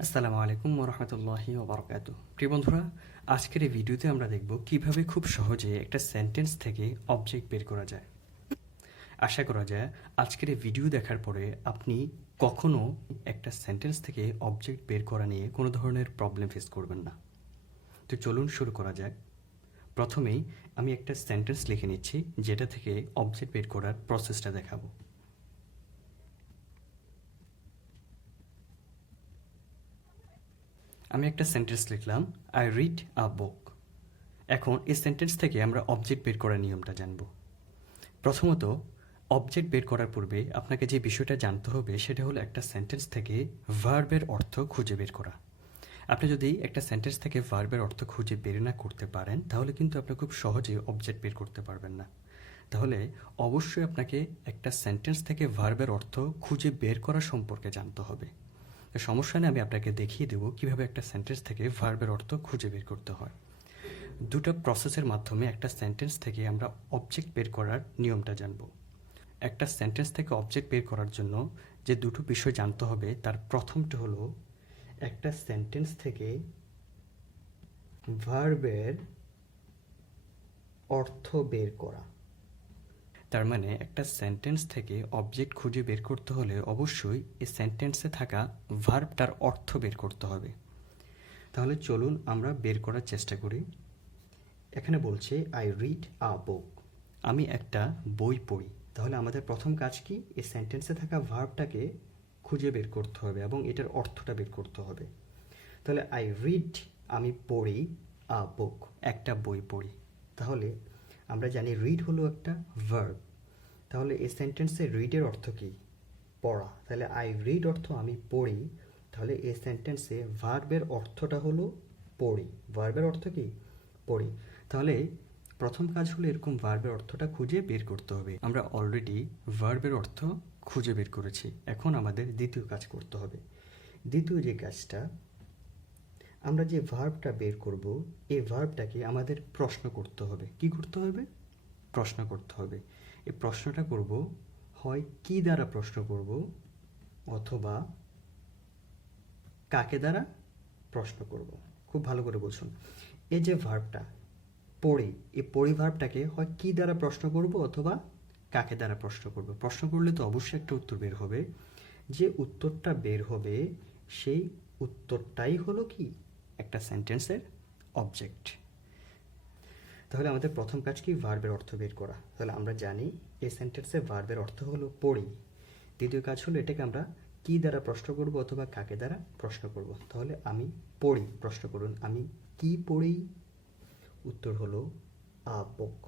আসসালামু আলাইকুম ওরহমতুল্লাহি ওবরাকাতু। প্রিয় বন্ধুরা, আজকের এই ভিডিওতে আমরা দেখব কিভাবে খুব সহজে একটা সেন্টেন্স থেকে অবজেক্ট বের করা যায়। আশা করা যায় আজকের এই ভিডিও দেখার পরে আপনি কখনো একটা সেন্টেন্স থেকে অবজেক্ট বের করা নিয়ে কোনো ধরনের প্রবলেম ফেস করবেন না। তো চলুন শুরু করা যাক। প্রথমেই আমি একটা সেন্টেন্স লিখে নিচ্ছি, যেটা থেকে অবজেক্ট বের করার প্রসেসটা দেখাবো। আমি একটা সেন্টেন্স লিখলাম, আই রিড আ বুক। এখন এই সেন্টেন্স থেকে আমরা অবজেক্ট বের করার নিয়মটা জানব। প্রথমত, অবজেক্ট বের করার পূর্বে আপনাকে যে বিষয়টা জানতে হবে সেটা হলো একটা সেন্টেন্স থেকে ভার্বের অর্থ খুঁজে বের করা। আপনি যদি একটা সেন্টেন্স থেকে ভার্বের অর্থ খুঁজে বের না করতে পারেন, তাহলে কিন্তু আপনি খুব সহজে অবজেক্ট বের করতে পারবেন না। তাহলে অবশ্যই আপনাকে একটা সেন্টেন্স থেকে ভার্বের অর্থ খুঁজে বের করা সম্পর্কে জানতে হবে। তো সমস্যা নেই, আমি আপনাকে দেখিয়ে দেবো কীভাবে একটা সেন্টেন্স থেকে ভার্বের অর্থ খুঁজে বের করতে হয়। দুটো প্রসেসের মাধ্যমে একটা সেন্টেন্স থেকে আমরা অবজেক্ট বের করার নিয়মটা জানব। একটা সেন্টেন্স থেকে অবজেক্ট বের করার জন্য যে দুটো বিষয় জানতে হবে, তার প্রথমটা হলো একটা সেন্টেন্স থেকে ভার্বের অর্থ বের করা। তার মানে একটা সেন্টেন্স থেকে অবজেক্ট খুঁজে বের করতে হলে অবশ্যই এই সেন্টেন্সে থাকা ভার্বটার অর্থ বের করতে হবে। তাহলে চলুন আমরা বের করার চেষ্টা করি। এখানে বলছে আই রিড আ বুক, আমি একটা বই পড়ি। তাহলে আমাদের প্রথম কাজ কি? এই সেন্টেন্সে থাকা ভার্বটাকে খুঁজে বের করতে হবে এবং এটার অর্থটা বের করতে হবে। তাহলে আই রিড, আমি পড়ি, আ বুক, একটা বই পড়ি। তাহলে আমরা জানি রিড হলো একটা ভার্ব। তাহলে এই সেন্টেন্সে রিডের অর্থ কি? পড়া। তাহলে আই রিড অর্থ আমি পড়ি। তাহলে এই সেন্টেন্সে ভার্বের অর্থটা হলো পড়ি। ভার্বের অর্থ কি? পড়ি। তাহলে প্রথম কাজ হলো এরকম ভার্বের অর্থটা খুঁজে বের করতে হবে। আমরা অলরেডি ভার্বের অর্থ খুঁজে বের করেছি। এখন আমাদের দ্বিতীয় কাজ করতে হবে। দ্বিতীয় যে কাজটা, আমরা যে ভার্বটা বের করব, এই ভার্বটাকে আমাদের প্রশ্ন করতে হবে। কি করতে হবে? প্রশ্ন করতে হবে। এই প্রশ্নটা করব হয় কি দ্বারা প্রশ্ন করব, অথবা কাকে দ্বারা প্রশ্ন করব। খুব ভালো করে বুঝুন। এই যে ভার্বটা পড়ি, এই পড়ি ভার্বটাকে হয় কি দ্বারা প্রশ্ন করব অথবা কাকে দ্বারা প্রশ্ন করব। প্রশ্ন করলে তো অবশ্যই একটা উত্তর বের হবে। যে উত্তরটা বের হবে সেই উত্তরটাই হলো কি? একটা সেন্টেন্সের অবজেক্ট। তাহলে আমাদের প্রথম কাজ কি? ভার্বের অর্থ বের করা। তাহলে আমরা জানি এই সেন্টেন্সে ভার্বের অর্থ হলো পড়ি। দ্বিতীয় কাজ হলো এটাকে আমরা কি দ্বারা প্রশ্ন করব অথবা কাকে দ্বারা প্রশ্ন করব। তাহলে আমি পড়ি, প্রশ্ন করুন আমি কি পড়ি? উত্তর হলো আ বুক,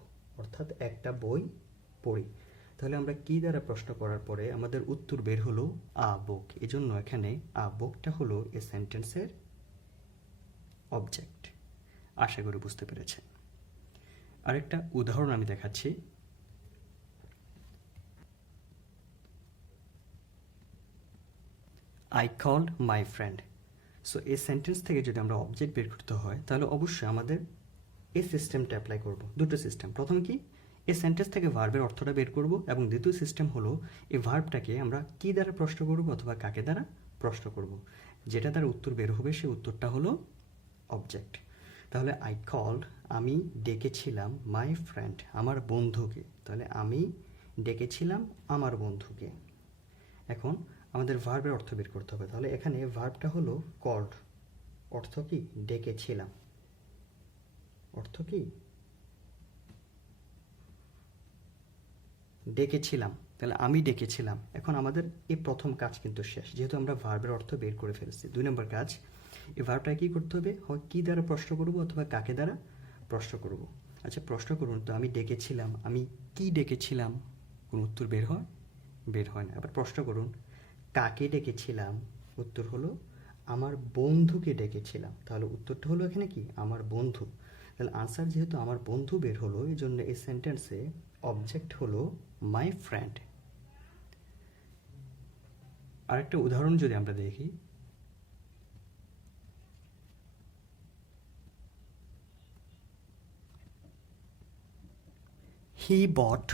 অর্থাৎ একটা বই পড়ি। তাহলে আমরা কি দ্বারা প্রশ্ন করার পরে আমাদের উত্তর বের হলো আ বুক। এজন্য এখানে আ বুকটা হলো এই সেন্টেন্সের অবজেক্ট। আশা করি বুঝতে পেরেছেন। আরেকটা উদাহরণ আমি দেখাচ্ছি। I called my friend. So এই সেন্টেন্স থেকে যদি আমরা অবজেক্ট বের করতে হয়, তাহলে অবশ্যই আমাদের এই সিস্টেমটা অ্যাপ্লাই করব। দুটো সিস্টেম। প্রথম কি? এই সেন্টেন্স থেকে ভার্বের অর্থটা বের করব, এবং দ্বিতীয় সিস্টেম হলো এই ভার্বটাকে আমরা কি দ্বারা প্রশ্ন করব অথবা কাকে দ্বারা প্রশ্ন করব। যেটা দ্বারা উত্তর বের হবে সেই উত্তরটা হলো অবজেক্ট। তাহলে আই কল্ড, আমি ডেকেছিলাম, মাই ফ্রেন্ড, আমার বন্ধুকে। তাহলে আমি ডেকেছিলাম আমার বন্ধুকে। এখন আমাদের ভার্বের অর্থ বের করতে হবে। তাহলে এখানে ভার্বটা হলো কল্ড, অর্থ কি? ডেকেছিলাম। অর্থ কি? ডেকেছিলাম। তাহলে আমি ডেকেছিলাম। এখন আমাদের এই প্রথম কাজ কিন্তু শেষ, যেহেতু আমরা ভার্বের অর্থ বের করে ফেলেছি। দুই নম্বর কাজ, এই ভার্বটা কি করতে হবে? হয় কি দ্বারা প্রশ্ন করব অথবা কাকে দ্বারা প্রশ্ন করব। আচ্ছা, প্রশ্ন করুন তো আমি ডেকেছিলাম, আমি কি ডেকেছিলাম? কোন উত্তর বের হয়? বের হয় না। আবার প্রশ্ন করুন কাকে ডেকেছিলাম? উত্তর হলো আমার বন্ধুকে ডেকেছিলাম। তাহলে উত্তরটা হলো এখানে কি? আমার বন্ধু। তাহলে আনসার যেহেতু আমার বন্ধু বের হলো, এই জন্য এই সেন্টেন্সে অবজেক্ট হলো মাই ফ্রেন্ড। আরেকটা উদাহরণ যদি আমরা দেখি, হি বট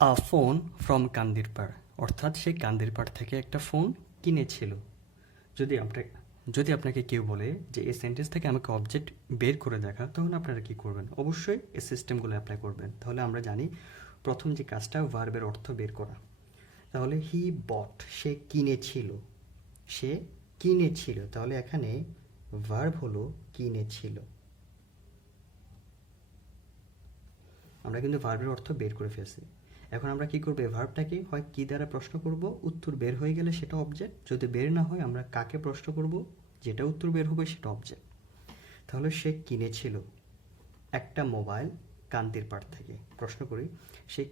আ ফোন ফ্রম কান্দিরপাড়, অর্থাৎ সে কান্দিরপাড় থেকে একটা ফোন কিনেছিল। যদি আমরা যদি আপনাকে কেউ বলে যে এই সেন্টেন্স থেকে আমাকে অবজেক্ট বের করে দেখা, তখন আপনারা কি করবেন? অবশ্যই এই সিস্টেমগুলো অ্যাপ্লাই করবেন। তাহলে আমরা জানি প্রথম যে কাজটা ভার্বের অর্থ বের করা। তাহলে হি বট, সে কিনেছিল, সে কিনেছিল। তাহলে এখানে ভার্ব হলো কিনেছিল। আমরা কিন্তু ভার্বের অর্থ বের করে ফেলছি। এখন আমরা কি করবো? এই ভার্বটাকে হয় কি দ্বারা প্রশ্ন করব, উত্তর বের হয়ে গেলে সেটা অবজেক্ট। যদি বের না হয় আমরা কাকে প্রশ্ন করব, যেটা উত্তর বের হবে সেটা অবজেক্ট। তাহলে সে কিনেছিল একটা মোবাইল কান্তির পাড় থেকে। প্রশ্ন করি, সে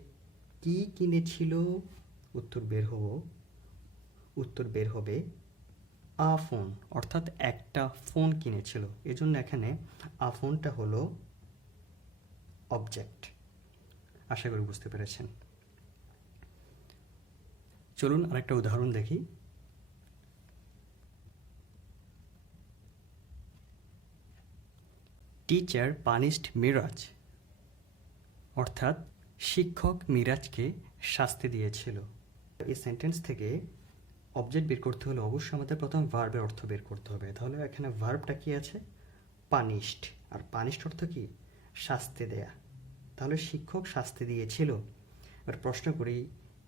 কি কিনেছিল? উত্তর বের হবে আ ফোন, অর্থাৎ একটা ফোন কিনেছিল। এজন্য এখানে আ ফোনটা হলো অবজেক্ট। আশা করি বুঝতে পেরেছেন। চলুন আরেকটা উদাহরণ দেখি। টিচার পানিশড মিরাজ, অর্থাৎ শিক্ষক মিরাজকে শাস্তি দিয়েছিল। এই সেন্টেন্স থেকে অবজেক্ট বের করতে হলে অবশ্যই আমাদের প্রথম ভার্বের অর্থ বের করতে হবে। তাহলে এখানে ভার্বটা কি আছে? পানিশড। আর পানিশড অর্থ কি? শাস্তি দেয়া। তাহলে শিক্ষক শাস্তি দিয়েছিল। এবার প্রশ্ন করি,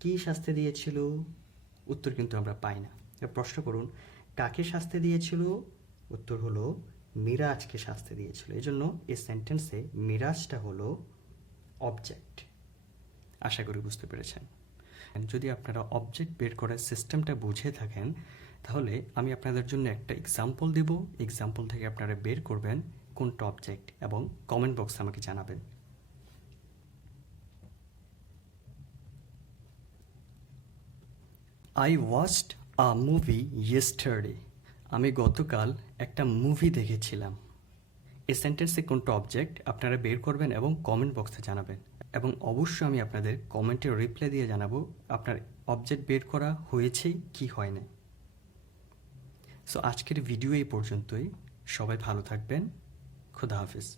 কি শাস্তি দিয়েছিল? উত্তর কিন্তু আমরা পাই না। এবার প্রশ্ন করুন, কাকে শাস্তি দিয়েছিল? উত্তর হলো মিরাজকে শাস্তি দিয়েছিল। এই জন্য এই সেন্টেন্সে মিরাজটা হলো অবজেক্ট। আশা করি বুঝতে পেরেছেন। যদি আপনারা অবজেক্ট বের করার সিস্টেমটা বুঝে থাকেন, তাহলে আমি আপনাদের জন্য একটা এক্সাম্পল দেব। এক্সাম্পল থেকে আপনারা বের করবেন কোনটা অবজেক্ট, এবং কমেন্ট বক্সে আমাকে জানাবেন। I watched a movie yesterday, আমি গতকাল একটা মুভি দেখেছিলাম। এই সেন্টেন্সে কোনটা অবজেক্ট আপনারা বের করবেন এবং কমেন্ট বক্সে জানাবেন। এবং অবশ্যই আমি আপনাদের কমেন্টে রিপ্লাই দিয়ে জানাবো আপনার অবজেক্ট বের করা হয়েছে কি হয় না। সো আজকের ভিডিও এই পর্যন্তই। সবাই ভালো থাকবেন। খুদা হাফিজ।